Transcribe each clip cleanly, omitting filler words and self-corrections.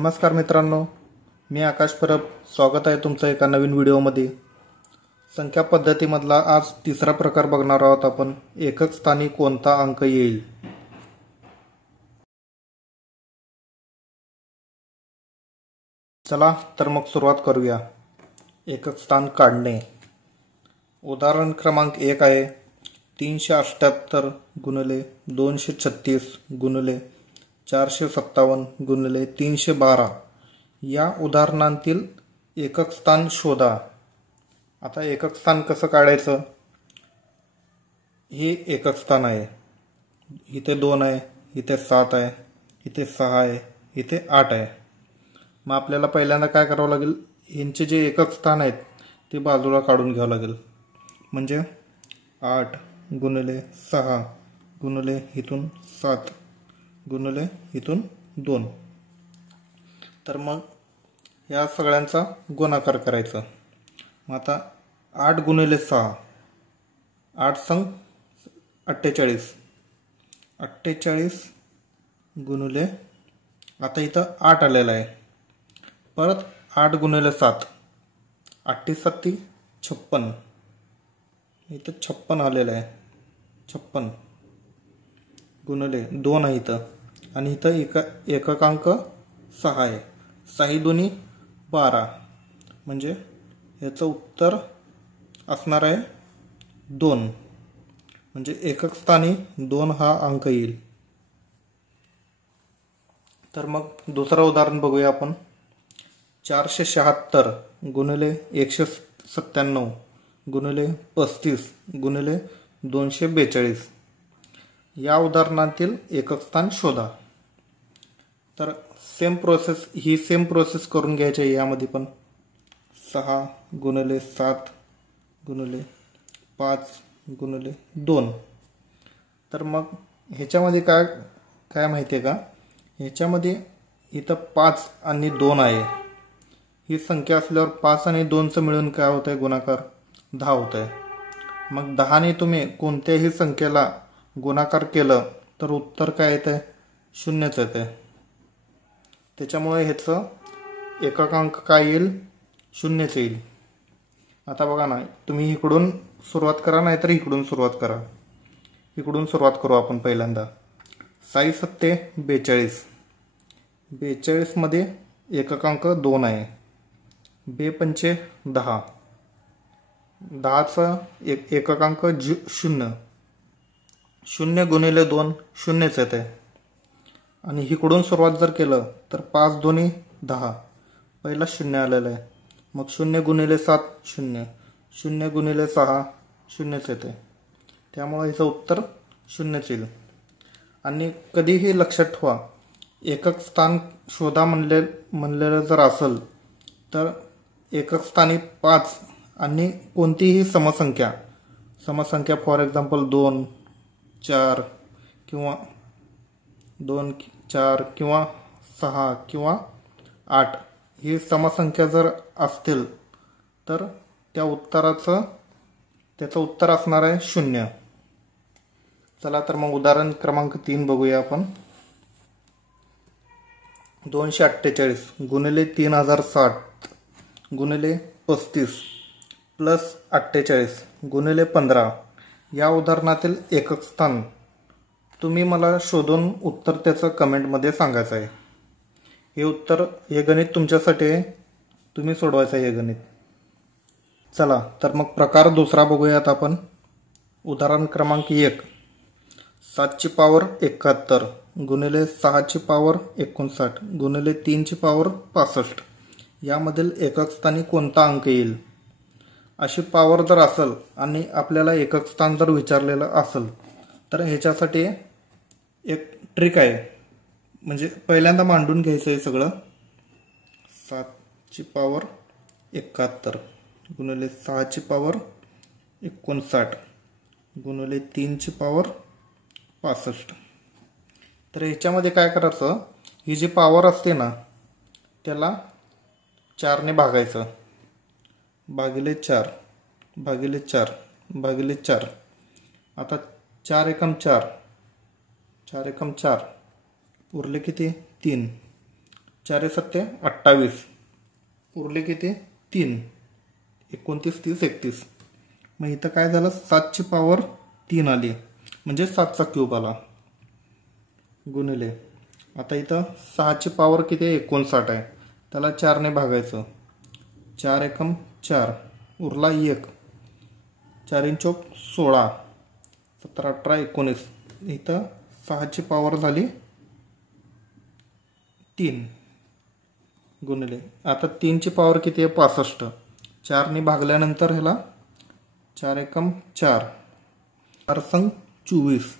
नमस्कार मित्रांनो, मी आकाश परब. स्वागत आहे तुमचं एका नवीन व्हिडिओमध्ये. संख्या पद्धतीमधला आज तिसरा प्रकार बघणार आहोत आपण. एकक स्थानी कोणता अंक येईल. चला तर मग सुरुवात करूया. एकक स्थान काढणे. उदाहरण क्रमांक 1 आहे 378 गुणिले 236 गुणिले 457 गुणिले 312. या उदाहरणांतील एकक स्थान शोधा. आता एकक स्थान कसं काढायचं. हे एकक स्थान आहे. इथे 2 आहे, इथे 7 आहे, इथे 6 आहे, इथे 8 आहे. मग आपल्याला पहिल्यांदा काय करावं लागेल, यांचे जे एकक स्थान आहेत ते बाजूला काढून घ्यावं लागेल. म्हणजे 8 गुणिले 6 गुणिले इथून 7 गुणिले इथून 2. तर मग या सगळ्यांचा गुणाकार करायचा. मग आता 8 गुणिले 6, 8 संग 48, 48 गुणिले, आता इथं 8 आलेला आहे. परत 8 गुणिले 7, 8 7 56, इथं 56 आलेलं आहे. 56 गुणिले 2 आहे इथं, आणि इथं एककांक 6 आहे. 6 2 12, म्हणजे याचं उत्तर असणार आहे 2. म्हणजे एकक स्थानी 2 हा अंक येईल. तर मग दुसरं उदाहरण बघूया आपण. 476 गुणिले 197 गुणिले 35 गुणिले 242. या उदाहरणातील एकक स्थान शोधा. तर सेम प्रोसेस करून घ्यायची आहे यामध्ये पण. 6 गुणिले 7 गुणिले 5 गुणिले 2. तर मग ह्याच्यामध्ये काय माहिती आहे का, ह्याच्यामध्ये इथं 5 आणि 2 आहे. ही संख्या असल्यावर 5 आणि 2चं मिळून काय होत आहे, गुणाकार 10 होत आहे. मग 10ने तुम्ही कोणत्याही संख्येला गुणाकार केलं तर उत्तर काय येत आहे, 0च येत आहे. त्याच्यामुळे ह्याचं एककांक काय येईल, 0च येईल. आता बघा ना, तुम्ही इकडून सुरुवात करा नाहीतर इकडून सुरुवात करा. इकडून सुरुवात करू आपण पहिल्यांदा. 6 7 42, 42 मध्ये एककांक 2 आहे. 2 5 10, 10चा एककांक 0. 0 गुणिले 2 0च येते. आणि इकडून सुरुवात जर केलं तर 5 2 10, पहिला 0 आलेला आहे. मग 0 गुणिले 7 0, 0 गुणिले 6 0च येते. त्यामुळे याचं उत्तर 0च येईल. आणि कधीही लक्षात ठेवा, एकक स्थान शोधा म्हणलेलं जर असेल तर एकक स्थानी 5 आणि कोणतीही समसंख्या फॉर एक्झाम्पल 2 4 किंवा 2 4 किंवा 6 किंवा 8 ही समसंख्या जर असतील तर त्याचं उत्तर असणार आहे 0. चला तर मग उदाहरण क्रमांक 3 बघूया आपण. 248 गुणिले 3060 गुणिले 35 प्लस 48 गुणिले 15. या उदाहरणातील एकक स्थान तुम्ही मला शोधून उत्तर त्याचं कमेंटमध्ये सांगायचं आहे. हे गणित तुमच्यासाठी आहे, तुम्ही सोडवायचं आहे हे गणित. चला तर मग प्रकार दुसरा बघूयात आपण. उदाहरण क्रमांक 1 7 ची पॉवर 71 गुणिले 6 ची पॉवर 59 गुणिले 3 ची पॉवर 65. यामधील एकक स्थानी कोणता अंक येईल. अशी पॉवर जर असेल आणि आपल्याला एकक स्थान जर विचारलेलं असेल तर ह्याच्यासाठी एक ट्रिक आहे. म्हणजे पहिल्यांदा मांडून घ्यायचं आहे सगळं. 7 ची पॉवर 71 गुणिले 6 ची पॉवर 59 गुणिले 3 ची पॉवर 65. तर ह्याच्यामध्ये काय करायचं, ही जी पॉवर असते ना त्याला 4 ने भागायचं. भागिले 4 भागिले 4 भागिले 4. आता 4 एकम 4, 4 एकम 4, उरले किती 3. 4 सत्ते 28, उरले किती 3, 29, 30, 31. मग इथं काय झालं 7ची पॉवर 3 आली म्हणजे 7चा क्यूब आला गुणिले. आता इथं 6ची पॉवर किती आहे 59 आहे, त्याला 4ने भागायचं. 4 एकम 4, उरला 1, 4 चौक 16, 17, 18, 19. इथं 6ची पॉवर झाली 3 गुणिले. आता 3ची पॉवर किती आहे 65, 4ने भागल्यानंतर ह्याला 4 एकम 4, 4 संग 24.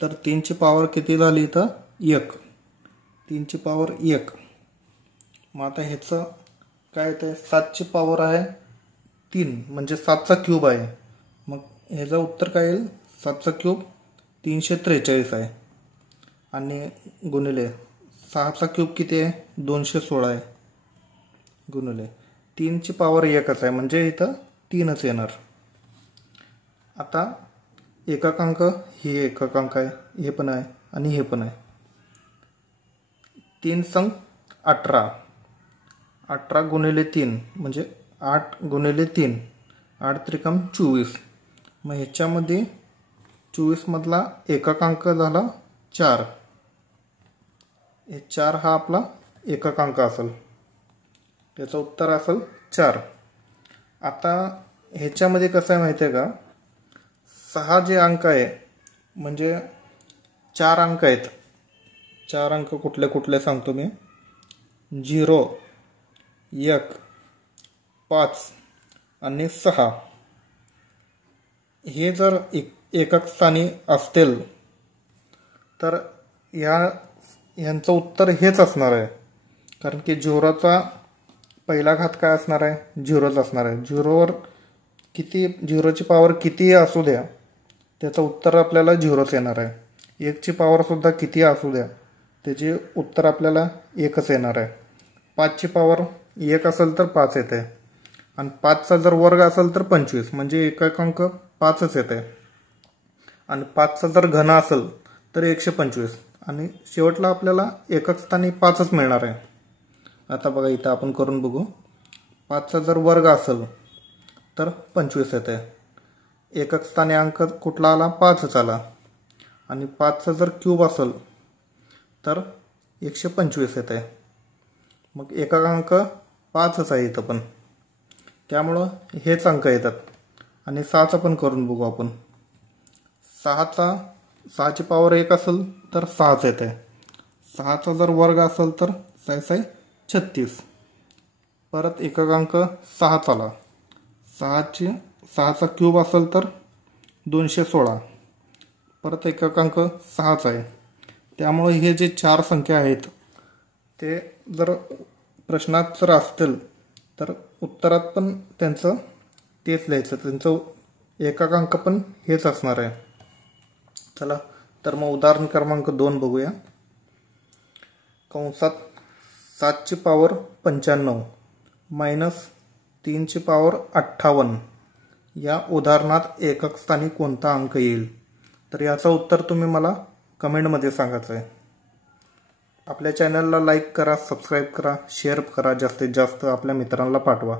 तर 3ची पॉवर किती झाली इथं 1, 3ची पॉवर 1. मग आता ह्याचं काय येतं 7ची पॉवर आहे 3 म्हणजे 7चा क्यूब आहे. मग ह्याचं उत्तर काय येईल 7चा क्यूब 343 आहे आणि गुणिले 6चा क्यूब किती आहे 216 आहे गुणिले 3ची पॉवर 1च आहे म्हणजे इथं 3च येणार. आता एककांक हे एककांक आहे, हे पण आहे आणि हे पण आहे. 3 संग 18, 18 गुणिले 3 म्हणजे 8 गुणिले 3, 8 त्रिकम 24. मग ह्याच्यामध्ये 24 मधला एककांक झाला 4. हे 4 हा आपला एककांक असेल, त्याचं उत्तर असेल 4. आता ह्याच्यामध्ये कसं आहे माहिती आहे का 6 जे अंक आहे म्हणजे 4 अंक आहेत. 4 अंक कुठले कुठले सांगतो मी 0, 1, 5 आणि 6. हे जर एकक स्थानी असतील तर यांचं उत्तर हेच असणार आहे. कारण की 0चा पहिला घात काय असणार आहे 0च असणार आहे. 0वर किती 0ची पॉवर कितीही असू द्या त्याचं उत्तर आपल्याला 0च येणार आहे. 1ची पॉवर सुद्धा किती असू द्या त्याचे उत्तर आपल्याला 1च येणार आहे. 5ची पॉवर 1 असेल तर 5 येते आणि 5चा जर वर्ग असेल तर 25 म्हणजे एककांक 5च येते आणि 5चा जर घन असेल तर 125 आणि शेवटला आपल्याला एकक स्थानी 5च मिळणार आहे. आता बघा इथं आपण करून बघू. 5चा जर वर्ग असेल तर 25 येते, एकक स्थानी अंक कुठला आला 5च आला आणि 5चा जर क्यूब असेल तर 125 येते. मग एककांक 5च आहे इथं पण, त्यामुळं हेच अंक येतात. आणि 6चा पण करून बघू आपण. 6ची पॉवर 1 असेल तर 6च येते. 6चा जर वर्ग असेल तर 6 36, परत एककांक 6च आला. 6चा क्यूब असेल तर 216, परत एककांक 6च आहे. त्यामुळे हे जे 4 संख्या आहेत ते जर प्रश्नात जर असतील तर उत्तरात पण त्यांचं तेच लिहायचं, त्यांचं एककांक पण हेच असणार आहे. चला तर मग उदाहरण क्रमांक 2 बघूया. कंसात 7ची पॉवर 95 मायनस 3ची पॉवर 58 या उदाहरणात एकक स्थानी कोणता अंक येईल. तर याचं उत्तर तुम्ही मला कमेंटमध्ये सांगायचं आहे. आपल्या चॅनलला लाईक करा, सबस्क्राईब करा, शेअर करा, जास्तीत जास्त आपल्या मित्रांना पाठवा.